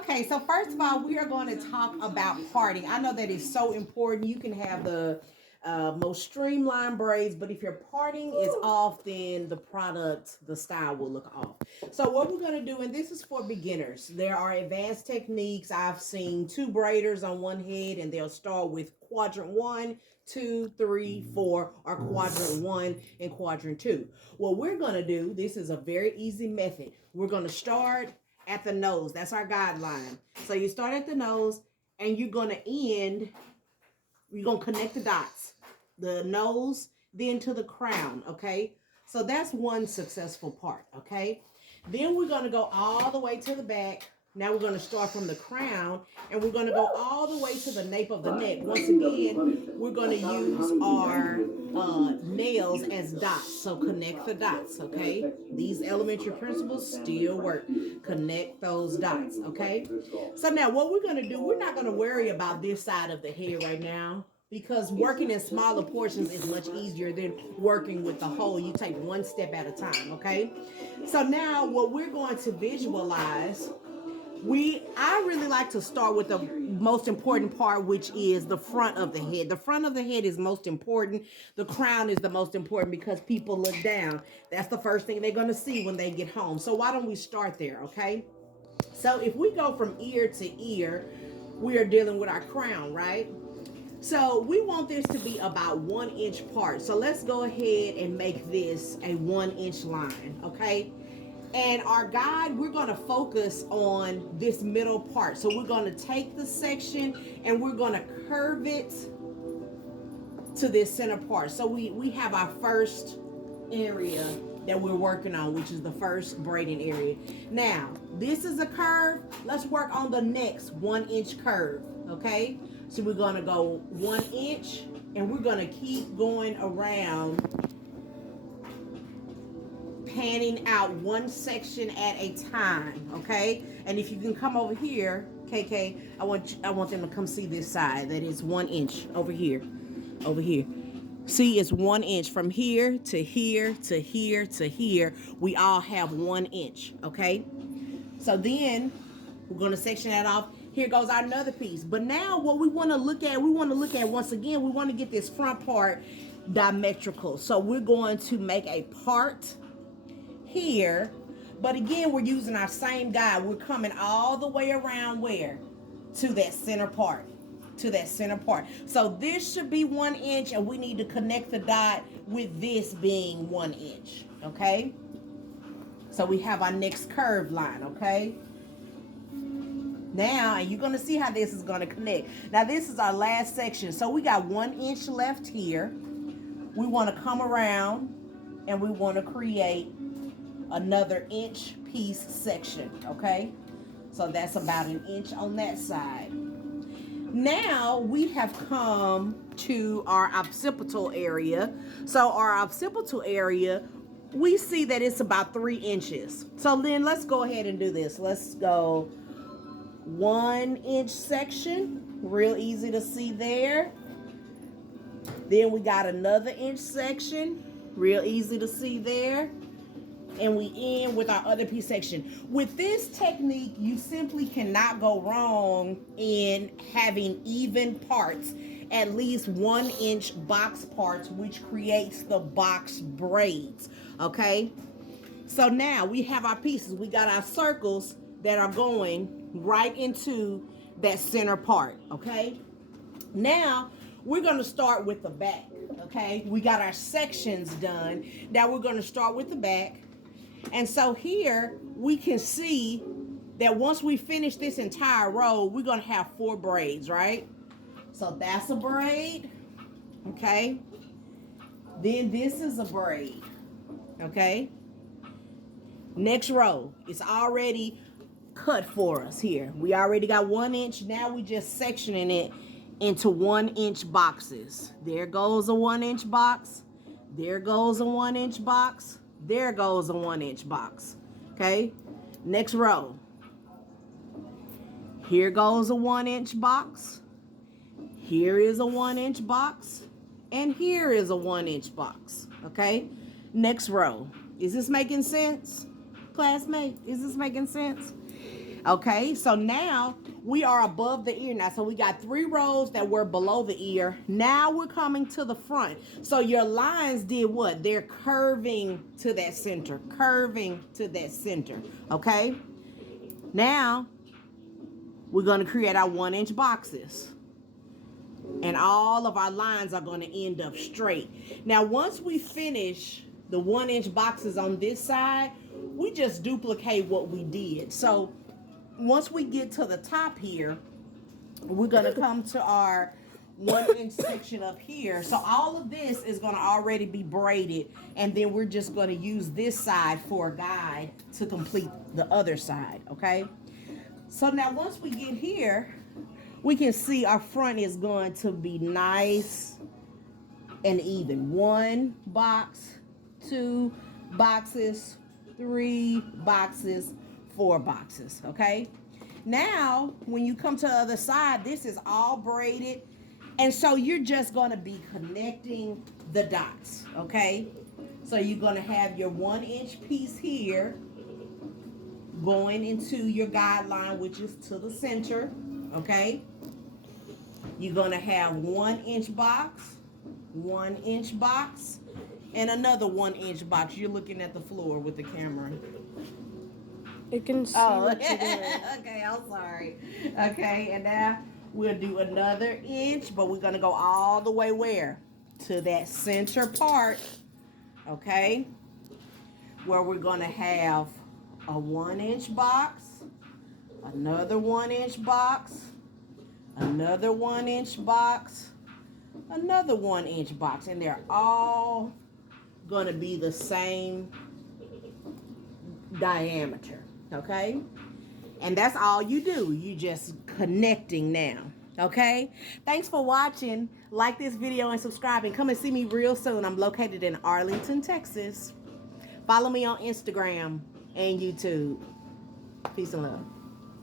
Okay, so first of all, we are going to talk about parting. I know that is so important. You can have the most streamlined braids, but if your parting is off, then the product, the style will look off. So what we're going to do, and this is for beginners, there are advanced techniques. I've seen two braiders on one head, and they'll start with quadrant one, two, three, four, or quadrant one and quadrant two. What we're going to do, this is a very easy method. We're going to start at the nose. That's our guideline. So you start at the nose and you're going to end, you're going to connect the dots, the nose, then to the crown, okay? So that's one successful part, okay? Then we're going to go all the way to the back. Now we're going to start from the crown and we're going to go all the way to the nape of the neck. Once again, we're going to use our nails as dots. So connect the dots, okay? These elementary principles still work. Connect those dots, okay? So now what we're going to do, we're not going to worry about this side of the head right now, because working in smaller portions is much easier than working with the whole. You take one step at a time, okay? So now what we're going to visualize, I really like to start with the most important part, which is the front of the head. The front of the head is most important. The crown is the most important because people look down. That's the first thing they're going to see when they get home. So why don't we start there, okay? So if we go from ear to ear, we are dealing with our crown, right? So we want this to be about 1 inch apart. So let's go ahead and make this a 1 inch line, okay? And our guide, we're going to focus on this middle part. So we're going to take the section and we're going to curve it to this center part. So we have our first area that we're working on, which is the first braiding area. Now, this is a curve. Let's work on the next 1 inch curve, okay? So we're going to go 1 inch and we're going to keep going around, panning out one section at a time, okay? And if you can come over here, KK, I want them to come see this side. That is 1 inch over here, over here. See, it's 1 inch from here to here to here to here. We all have 1 inch, okay? So then we're going to section that off. Here goes our another piece. But now what we want to look at, once again, we want to get this front part diametrical. So we're going to make a part here, but again, we're using our same guide. We're coming all the way around where? To that center part. To that center part. So this should be 1 inch, and we need to connect the dot with this being 1 inch. Okay? So we have our next curved line, okay? Now, and you're going to see how this is going to connect. Now, this is our last section. So we got 1 inch left here. We want to come around and we want to create another inch piece section, okay? So that's about 1 inch on that side. Now we have come to our occipital area. So our occipital area, we see that it's about 3 inches. So then let's go ahead and do this. Let's go 1 inch section, real easy to see there. Then we got another inch section, real easy to see there. And we end with our other piece section. With this technique, you simply cannot go wrong in having even parts, at least 1 inch box parts, which creates the box braids, okay? So now we have our pieces. We got our circles that are going right into that center part, okay? Now, we're going to start with the back, okay? We got our sections done. Now we're going to start with the back. And so here we can see that once we finish this entire row, we're going to have 4 braids, right? So that's a braid, okay? Then this is a braid, okay? Next row, it's already cut for us here. We already got 1 inch. Now we just sectioning it into 1 inch boxes. There goes a 1 inch box. There goes a 1 inch box. There goes a 1 inch box. Okay. Next row. Here goes a 1 inch box. Here is a 1 inch box. And here is a 1 inch box. Okay. Next row. Is this making sense? Classmate, is this making sense? Okay, so now we are above the ear now. So we got 3 rows that were below the ear. Now we're coming to the front. So your lines did what? They're curving to that center, curving to that center. Okay, now we're going to create our 1-inch boxes. And all of our lines are going to end up straight. Now, once we finish the 1-inch boxes on this side, we just duplicate what we did. So once we get to the top here, we're going to come to our 1-inch section up here. So all of this is going to already be braided, and then we're just going to use this side for a guide to complete the other side. Okay, so now once we get here, we can see our front is going to be nice and even. 1 box, 2 boxes, 3 boxes, 4 boxes. Okay, now when you come to the other side, this is all braided, and so you're just going to be connecting the dots. Okay, so you're going to have your 1-inch piece here going into your guideline, which is to the center. Okay, you're going to have 1-inch box, 1-inch box, and another 1-inch box. You're looking at the floor with the camera. It can see what you're doing. Okay, I'm sorry. Okay, and now we'll do another inch, but we're going to go all the way where? To that center part, okay, where we're going to have a 1-inch box, another 1-inch box, another 1-inch box, another 1-inch box, and they're all going to be the same diameter. Okay, and that's all you do. You just connecting now. Okay, thanks for watching. Like this video and subscribe, and come and see me real soon. I'm located in Arlington, Texas. Follow me on Instagram and YouTube. Peace and love.